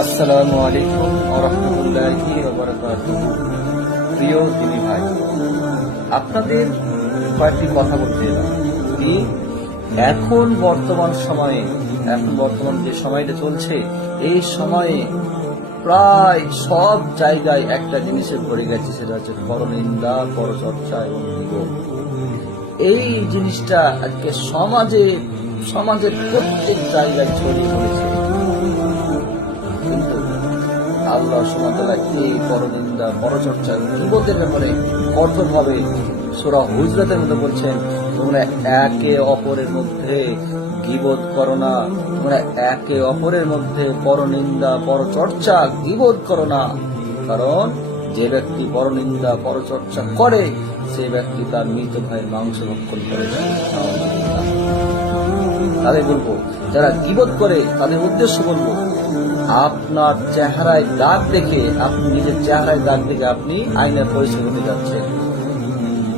আসসালামু আলাইকুম ওয়া রাহমাতুল্লাহি ওয়া বারাকাতুহু। প্রিয় দিনী ভাই, আপনাদের কয়েকটি কথা বলতে এলাম। কি এখন বর্তমান যে সময়টা চলছে, এই সময়ে প্রায় সব জায়গায় একটা জিনিসে ভরে গেছে, সেটা হচ্ছে পরনিন্দা, পরচর্চা এবং গীবত। এই জিনিসটা আজকে সমাজের প্রত্যেক জায়গায় ছড়িয়ে পড়েছে। কিন্তু আল্লাহ সুবহানাহু ওয়া তাআলা এই পরনিন্দা, পরচর্চা, গীবতের ব্যাপারে কঠোরভাবে সূরা হুজরাতের মধ্যে বলছেন, তোমরা একে অপরের মধ্যে গীবত করো না, তোমরা একে অপরের মধ্যে পরনিন্দা, পরচর্চা, গীবত করো না। কারণ যে ব্যক্তি পরনিন্দা, পরচর্চা করে, সে ব্যক্তি তার মৃত ভাইয়ের মাংস ভক্ষণ করে। তাদের বলবো, যারা গীবত করে তাদের উদ্দেশ্য বলবো, আপনার চেহারায় দাগ দেখে, আপনি নিজের চেহারায় দাগ দেখে আপনি আয়নার পরিষ্কার করতে যাচ্ছেন।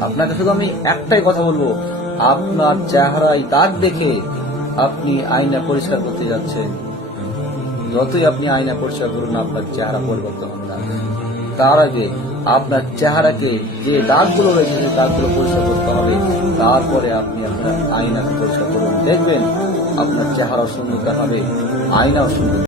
আপনাকে শুধু আমি একটাই কথা বলবো, আপনার চেহারায় দাগ দেখে আপনি আয়না পরিষ্কার করতে যাচ্ছেন। যতই আপনি আয়না পরিষ্কার করুন, আপনার চেহারা পরিবর্তন হবে না। তার আগে আপনার চেহারাকে যে দাগগুলো রয়েছে, সেই দাগগুলো পরিষ্কার করতে হবে। তারপরে আপনি আপনার আয়নাকে পরিষ্কার করুন, দেখবেন আপনার চেহারাও সুন্দর দেখাবে, আয়নাও সুন্দর।